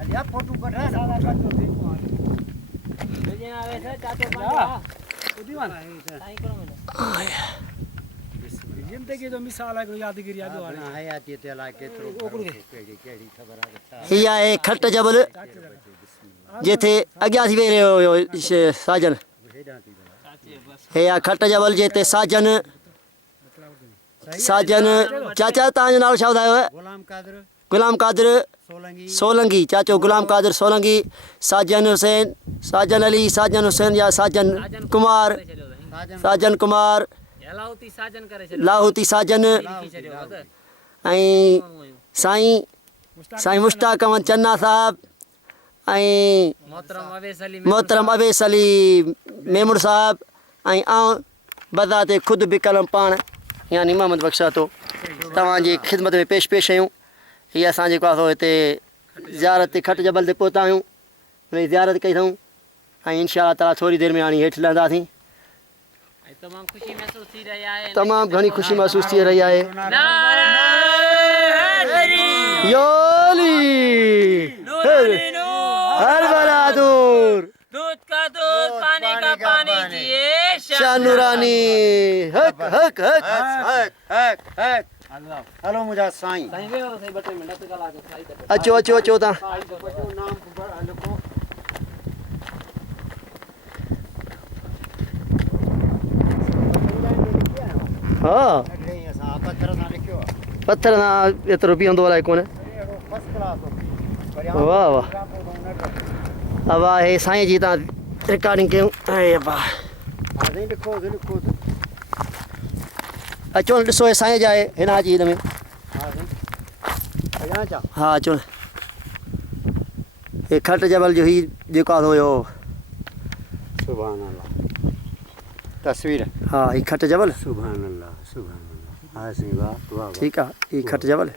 अलिया फोटो कढा ना लेकिन आवे से चाचो उदीवान साईं करो मैंने जिंदगी जो मिसाल है यादगिरी याद वाली हयाती ते ला केतरो केड़ी खबर आ हिया है खट जबल जेथे अग्या थी वे रहियो साजन हिया खट जबल जेते साजन चाचा तव्हांजो नालो छा ॿुधायो गुलाम कादिर सोलंगी चाचो गुलाम कादिर सोलंगी साजन अली साजन हुसैन या साजन कुमार लाहौती साजन ऐं साईं मुश्ताक अहमद चन्ना साहब ऐं मोहतरम अवेस अली मेमुर साहब ऐं आउं बज़ाते ख़ुदि बि कलम पाण यानी मोहम्मद बख्शा तो तव्हांजी ख़िदमत में पेश आहियूं हीअ असां जेको आहे हिते ज़ियारत ते खट जबल ते पहुता आहियूं हुनजी ज़ियारत कई अथऊं ऐं इंशा ताला थोरी देरि में हाणे हेठि लहंदासीं तमामु घणी ख़ुशी महसूस थी रही आहे हर बहादुर दूध का दूध पानी का पानी जिए शाह नूरानी हक हक हक हेलो मुझा साईं अचो अचो अचो तव्हां नाम लिखो हा पत्थर सां एतिरो बीहंदो अलाए कोन वाह वाह वाह हे साईं जी तव्हां रिकॉर्डिंग कयूं अचो ॾिसो हे साईं जा आहे हिन जी हिन में हा अचो हे खट जबल जो ही जेको आहे हुयो सुभान अल्लाह तस्वीर हा ही खट जबल सुभान अल्लाह हा साईं वाह वाह ठीकु आहे ही खट जबल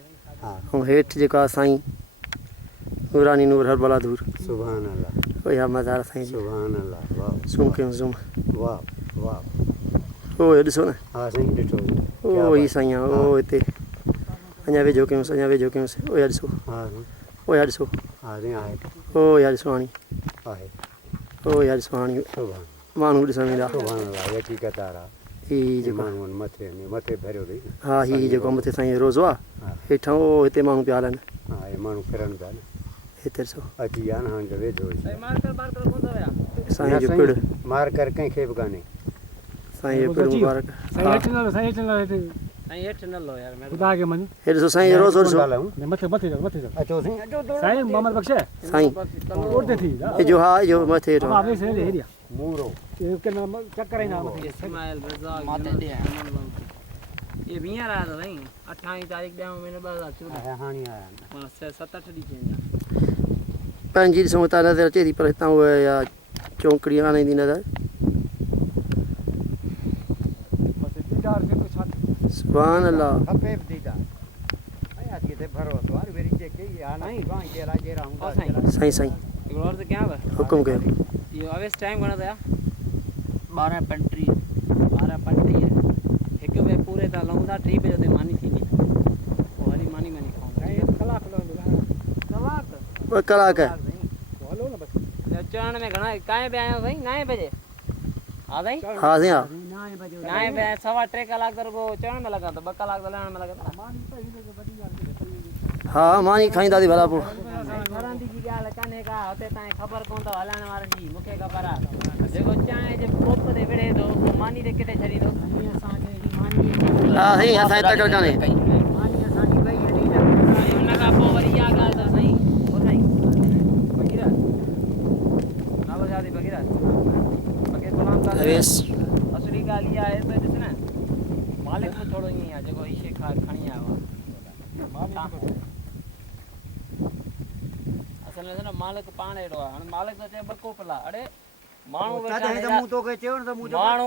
हा ऐं हेठि जेको आहे साईं नूरानी नूर हर बलादूर सुभान अल्लाह इहा मज़ार साईं जी सुभान अल्लाह वाह ज़ूम कयूं ज़ूम वाह वाह ओ ॾिसो न हा साईं ॾिठो ओ ही साईं आहे ओ हिते अञा वेझो कयूंसि ओ या ॾिसो हा ओ या ॾिसो हा साईं आहे ओ या ॾिसो हाणे आहे ओ या ॾिसो हाणे सुभान माण्हू ॾिसण ईंदा सुभान अल्लाह हक़ीक़त वारा हीअ जेको माण्हू मथे भरियो अथई हा हीअ जेको मथे साईं रोज़ो आहे हेठां ओ हिते माण्हू पिया हलनि हा हे माण्हू फिरनि पिया न हिते ॾिसो अची विया न हाणे त वेझो साईं जो पिड़ मार कर कंहिंखे बि कान्हे साईं जो पिड़ मुबारक हेठि न लो यार हे ॾिसो साईं जो रोज़ो ॾिसो अचो साईं अचो साईं हे जो हा जो मथे हेठो मूरो ये 20 रहा था भाई 28 तारीख ॾह महीने 2014 हाणे आया 7-8 ॾींहं चेंज पंहिंजी ॾिसूं हितां नज़र अचे थी पर हितां उहा या चौंकड़ी हाणे ईंदी नज़र सुभान अल्लाह खपे बि दीदा आया थी ते भरोसो वार वेरी जेके या नहीं वां जेरा जेरा हूंदा साईं साईं हिकिड़ो और त क्या बा हुकुम कयो इहो अवेस टाइम घणो थियो 12:35 हिकु बजे पूरे था लहूं था 3 बजे ते मानी थींदी पोइ वरी मानी खाऊं कलाक ॿ कलाक चढ़ण में घणा काएं बजे आयो साईं 9 बजे हा साईं हा साईं हा 9 बजे 3.5 कलाक त रुगो चढ़ण में लॻा त 2 कलाक त लहण में लॻा हा मानी खाईंदासीं भला पोइ घरंदी जी ॻाल्हि कान्हे का हुते ताईं ख़बर कोन अथव हलाइण वारनि जी मूंखे ख़बर आहे जेको चांहि जे कोप ते विढ़े थो उहो मानी ते किथे छॾींदो हा साईं असांजी तकड़ कान्हे हुन खां पोइ वरी इहा ॻाल्हि अथव साईं हो साईं भगीरथ नालो छा अथई भगीरथ अवेस असली ॻाल्हि इहा आहे त ॾिस न मालिक बि थोरो ईअं आहे जेको ईशे खां खणी आयो आहे असल में न मालिक पाण अहिड़ो आहे हाणे मालिक त चए 2 कोपला अड़े माण्हू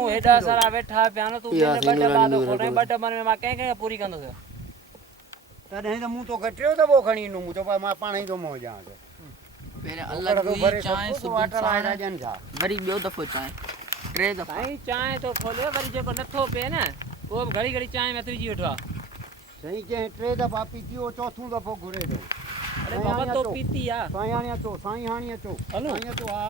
हेॾा सारा वेठा पिया न तूं 2 दॿा थो खोटां 2 दॿनि में मां कंहिं पूरी कंदुसि तॾहिं त मूं तो कटियो त पोइ खणी ईंदुमि मूं चयो मां पाण ई थो मौजां पहिरियों अलॻि हुई चांहि सुबुह सां वरी ॿियो दफ़ो चांहि 3 दफ़ा साईं चांहि थो खोले वरी जेको नथो पिए न उहो बि घड़ी घड़ी चांहि में अतरिजी वेठो आहे साईं जंहिं 3 दफ़ा पीती हो चौथों दफ़ो घुरे थो अरे बाबा तो पीती आ साईं हाणे अचो साईं हाणे अचो हलो। साईं अचो हा